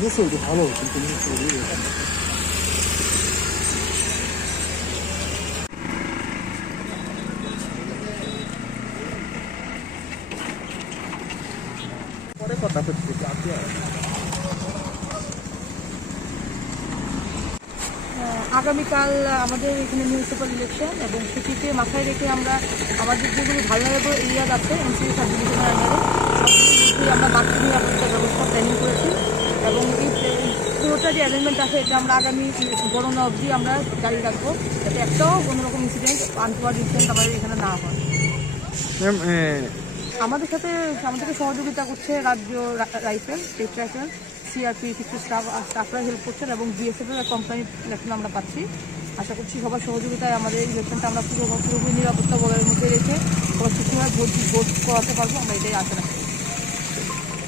মিসরটা ভালো কিন্তু মিসরই পরে কথা হচ্ছে আজকে আগামীকাল আমাদের এখানে মিউনিসিপ্যাল ইলেকশন এবং সেটিকে মাথায় রেখে আমরা আমাদের যেগুলো ভালনারেবল এরিয়া আছে এনসিপি সাব ডিভিশনের আন্ডারে সবগুলো আমরা বাকি নিরাপত্তা ব্যবস্থা প্ল্যানিং করেছি এবং এই পুরোটা যে অ্যারেঞ্জমেন্ট আছে এটা আমরা আগামী গণনা অবধি আমরা জারি রাখবো যাতে একটাও কোনোরকম ইনসিডেন্ট আনটোয়ার্ড ইনসিডেন্ট আমাদের এখানে না হয়। আমাদেরকে সহযোগিতা করছে রাজ্য রাইফেল, স্টেট রাইফেল, সিআরপি কিছু স্টাফরা হেল্প করছেন এবং বিএসএফের কোম্পানি ইলেকশন আমরা পাচ্ছি। আশা করছি সবার সহযোগিতায় আমাদের ইলেকশনটা আমরা পুরোপুরি নিরাপত্তা বলয়ের মধ্যে রেখে সবাই ঠিকভাবে ভোট করাতে পারবো, আমরা এটাই আশা রাখি।